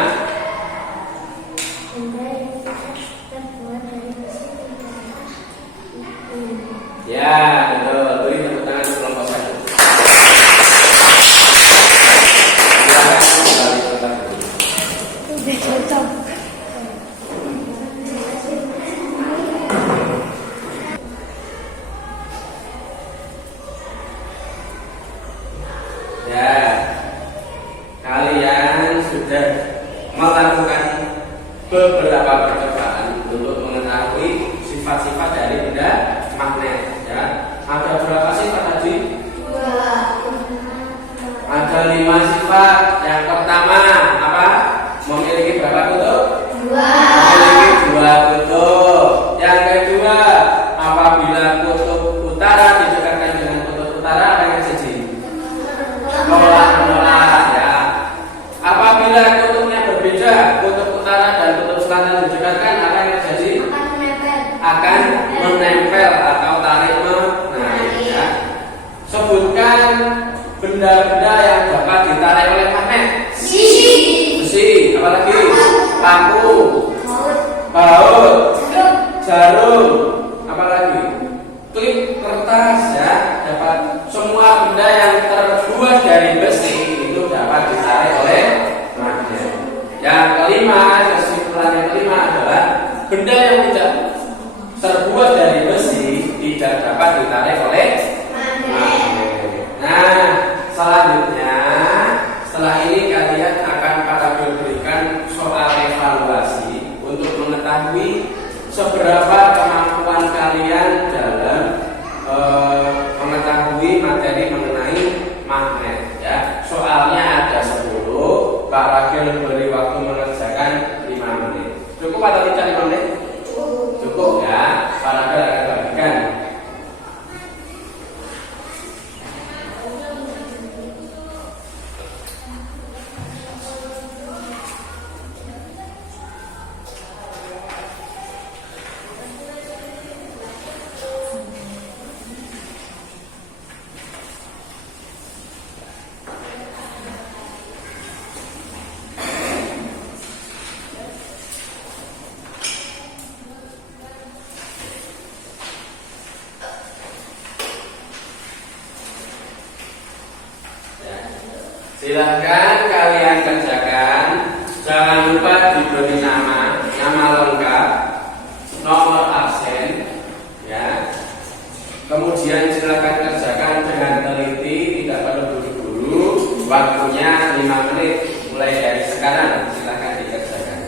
Ya, betul. Beri tepuk tangan untuk kelompok 1. Silakan kembali ke tempat dulu. Ya, kalian sudah melakukan beberapa percobaan untuk mengetahui sifat-sifat dari benda magnet. Ya, ada berapa sifat tadi? 2. Ada 5 sifat. Yang pertama apa? Memiliki berapa kutub? 2. Memiliki 2 kutub. Yang kedua, apabila kutub utara didekatkan dengan kutub utara apa yang terjadi? Menolak ya. Apabila kutubnya berbeda, kutub utara dan kutub selatan didekatkan apa yang terjadi? Akan menempel atau tarik menarik ya. Sebutkan benda-benda yang dapat ditarik oleh magnet. Besi, apalagi? Lampu, baut, jarum, apalagi? Klip kertas ya. Dapat semua benda yang terbuat dari besi itu dapat ditarik oleh magnet. Yang kelima, kesimpulan yang kelima adalah benda yang tidak terbuat dari besi tidak dapat ditarik oleh magnet. Nah, selanjutnya setelah ini kalian akan berikan soal evaluasi untuk mengetahui seberapa kemampuan kalian dalam mengetahui materi mengenai magnet ya. Soalnya ada 10, Pak Ragil beri waktu mengerjakan 5 menit. Cukup atau tidak 5 menit? Cukup ya, Pak Ragil akan bagikan. Silahkan kalian kerjakan. Jangan lupa diberi nama lengkap, nomor absen, ya. Kemudian silakan kerjakan dengan teliti, tidak perlu buru-buru. Waktunya 5 menit mulai dari sekarang. Silakan dikerjakan.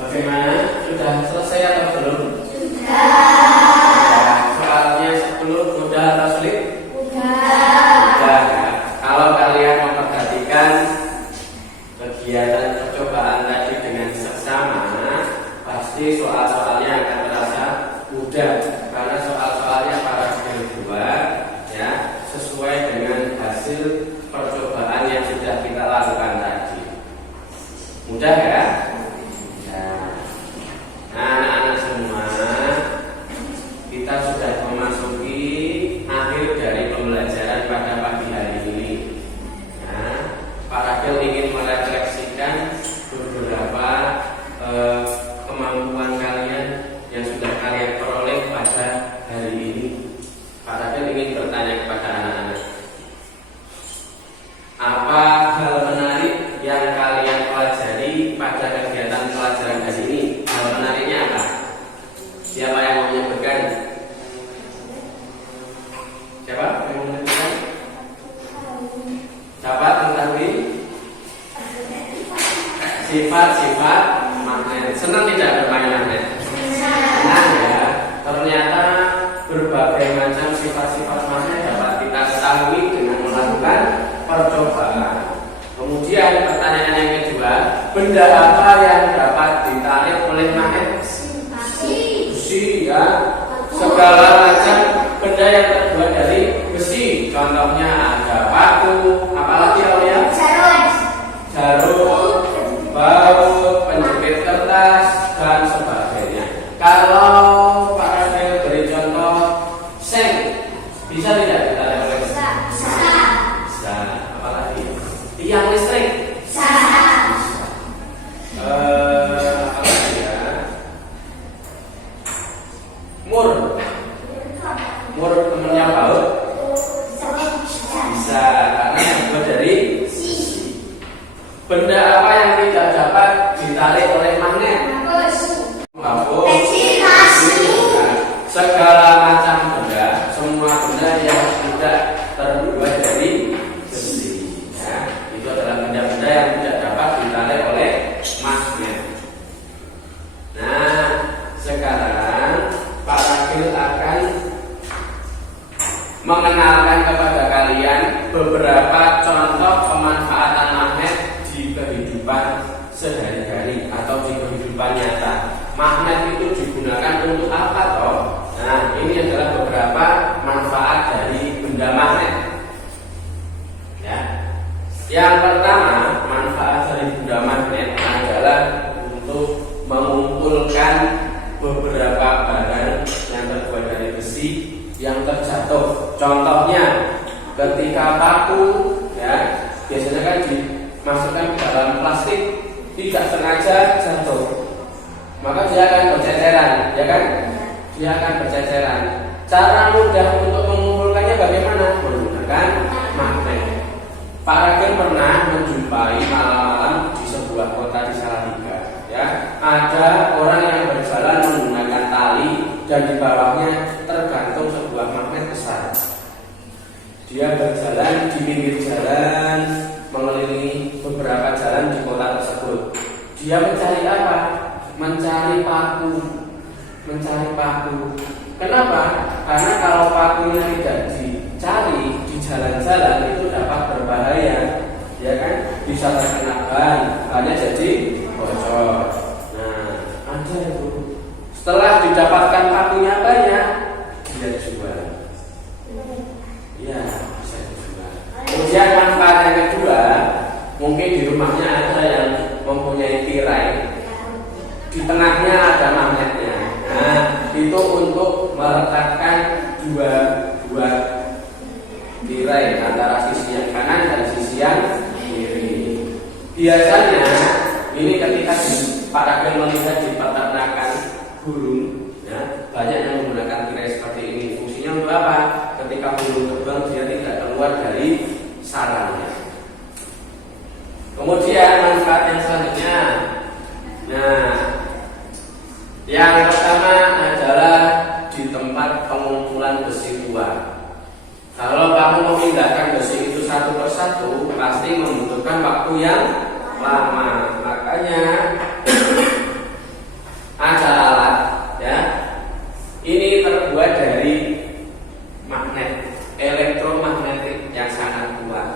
Bagaimana? Sudah selesai atau belum? Sudah. Soalnya 10 mudah atau sulit? Mudah. Kalau kalian memperhatikan kegiatan percobaan tadi dengan seksama, pasti soal-soalnya akan terasa mudah karena soal-soalnya para dibuat ya sesuai dengan hasil percobaan yang sudah kita lakukan tadi. Mudah ya? Anak-anak semua, kita sudah memasuki akhir dari pembelajaran pada pagi hari ini. Nah, Pak Ragil ingin merefleksikan beberapa kemampuan kalian yang sudah kalian peroleh pada hari ini. Pak Ragil ingin bertanya kepada anak-anak, apa hal menarik yang kalian pelajari pada kegiatan pelajaran hari ini? Hal menariknya apa? Siapa yang mau menyebutkan? Siapa yang mau menyebutkan? Dapat mengetahui sifat-sifat magnet. Senang tidak bermain magnet? Senang ya. Ternyata berbagai macam sifat-sifat magnet dapat kita ketahui dengan melakukan percobaan. Kemudian pertanyaan yang kedua, benda apa yang dapat ditarik oleh magnet? Besi ya. Segala macam benda yang terbuat dari besi. Contohnya ada paku, apalagi ya? Jarum, tidak dapat ditarik oleh magnet? Menghapus. Segala macam benda, semua benda yang tidak terbuat dari besi, ya, itu adalah benda-benda yang tidak dapat ditarik oleh magnet. Nah, sekarang Pak Ragil akan mengenalkan kepada kalian beberapa contoh pemanfaatan magnet di kehidupan sehari-hari atau di kehidupan nyata. Magnet itu digunakan untuk apa toh? Nah, ini adalah beberapa manfaat dari benda magnet. Ya. Yang pertama, manfaat dari benda magnet adalah untuk mengumpulkan beberapa barang yang terbuat dari besi yang terjatuh. Contohnya, ketika paku, ya, biasanya kan dimasukkan ke dalam plastik, tidak sengaja jatuh, maka dia akan berceceran, ya kan? Dia akan berceceran. Cara mudah untuk mengumpulkannya bagaimana? Menggunakan magnet. Pak Ragil pernah menjumpai malam-malam di sebuah kota di Salatiga, ya, ada orang yang berjalan menggunakan tali dan di bawahnya tergantung sebuah magnet besar. Dia berjalan di pinggir jalan, mengelilingi beberapa jalan di kota tersebut. Dia mencari apa? Mencari paku. Kenapa? Karena kalau pakunya tidak dicari di jalan-jalan itu dapat berbahaya, ya kan? Bisa terkena bannya jadi bocor. Nah, ada itu. Setelah didapatkan pakunya banyak, dia jual. Ya, bisa dijual. Kemudian manfaat yang kedua, mungkin di rumahnya ada yang mempunyai tirai. Di tengahnya ada magnetnya. Nah, itu untuk meletakkan dua tirai antara sisi yang kanan dan sisi yang kiri. Biasanya ini ketika Pak Ragil melihat di peternakan burung, ya, banyak yang menggunakan tirai seperti ini. Fungsinya untuk apa? Ketika burung terbang dia tidak keluar dari sarangnya. Kemudian manfaat yang selanjutnya, nah, yang pertama adalah di tempat pengumpulan besi tua. Kalau kamu memindahkan besi itu satu persatu, pasti membutuhkan waktu yang lama. Makanya ada alat, ya, ini terbuat dari magnet elektromagnetik yang sangat kuat.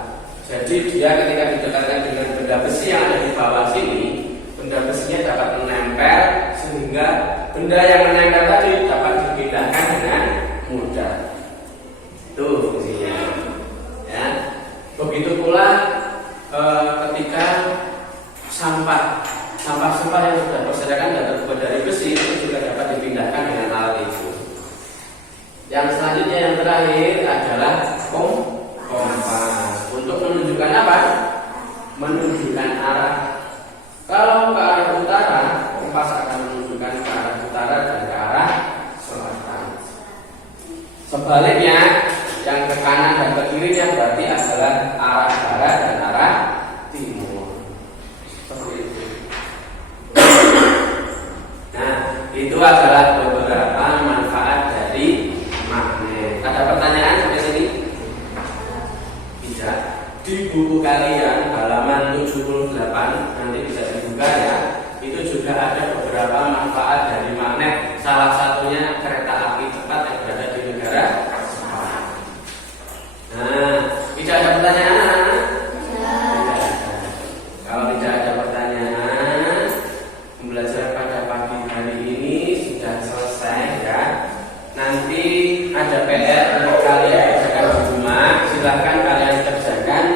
Jadi dia ketika didekatkan dengan benda besi yang ada di bawah sini, benda besinya dapat menempel sehingga benda yang menempel tadi dapat dipindahkan dengan mudah. Itu fungsinya, ya. Begitu pula ketika sampah yang sudah berserakan dan terbuat dari besi itu juga dapat dipindahkan dengan alat itu. Yang selanjutnya yang terakhir adalah kompas. Untuk menunjukkan apa? Menunjukkan arah. Kalau ke arah utara, kompas akan menunjukkan ke arah utara dan ke arah selatan. Sebaliknya, yang ke kanan dan ke kirinya berarti adalah arah barat dan arah timur. Seperti itu. Nah, itu adalah beberapa manfaat dari magnet. Ada pertanyaan sampai sini? Tidak. Di buku kalian halaman 78 nanti bisa dibuka, ya. Itu juga ada beberapa manfaat dari magnet. Salah satunya kereta api cepat yang berada di negara Jepang. Nah, tidak ada pertanyaan? Tidak ada. Kalau tidak ada pertanyaan, pembelajaran pada pagi hari ini sudah selesai, ya. Nanti ada PR untuk kalian kerjakan di rumah. Silahkan kalian kerjakan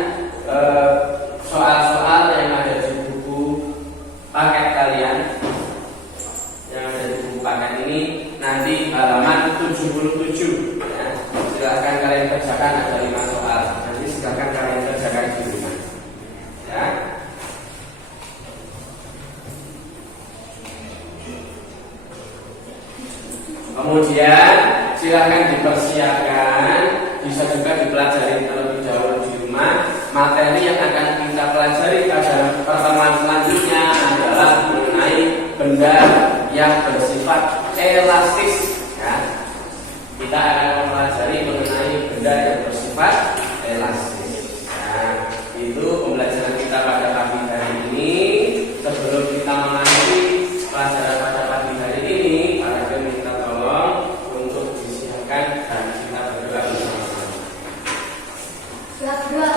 soal-soal yang ada di buku paket kalian. Yang ada di buku paket ini nanti halaman 77, ya. Silahkan kalian kerjakan, ada 5 soal. Nanti silahkan kalian kerjakan di rumah, ya. Kemudian silahkan dipersiapkan, bisa juga dipelajari terlebih dahulu di rumah materi yang akan kita pelajari pada pertemuan selanjutnya. yang bersifat elastis. Ya. Kita akan mempelajari mengenai benda yang bersifat elastis. Nah, itu pembelajaran kita pada pagi hari ini. Sebelum kita mengakhiri pelajaran pada pagi hari ini, para guru minta tolong untuk disiapkan dan kita berdoa bersama-sama. Siap doa.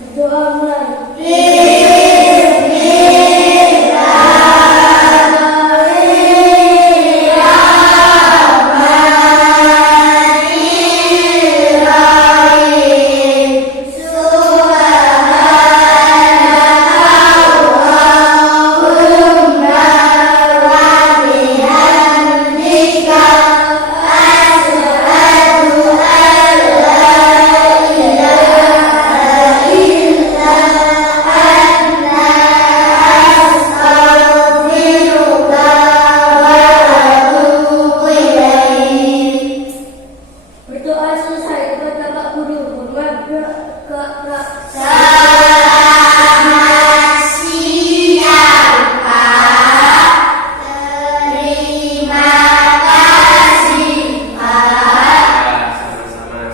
Berdoa mulai. Berdoa selesai kepada Bapak Guru. Hormat ke Sama-sama.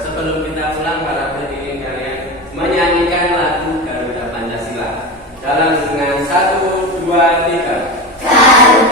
Sebelum kita pulang, para hadirin kalian menyanyikan lagu Garuda Pancasila. Dalam dengan 1, 2, 3.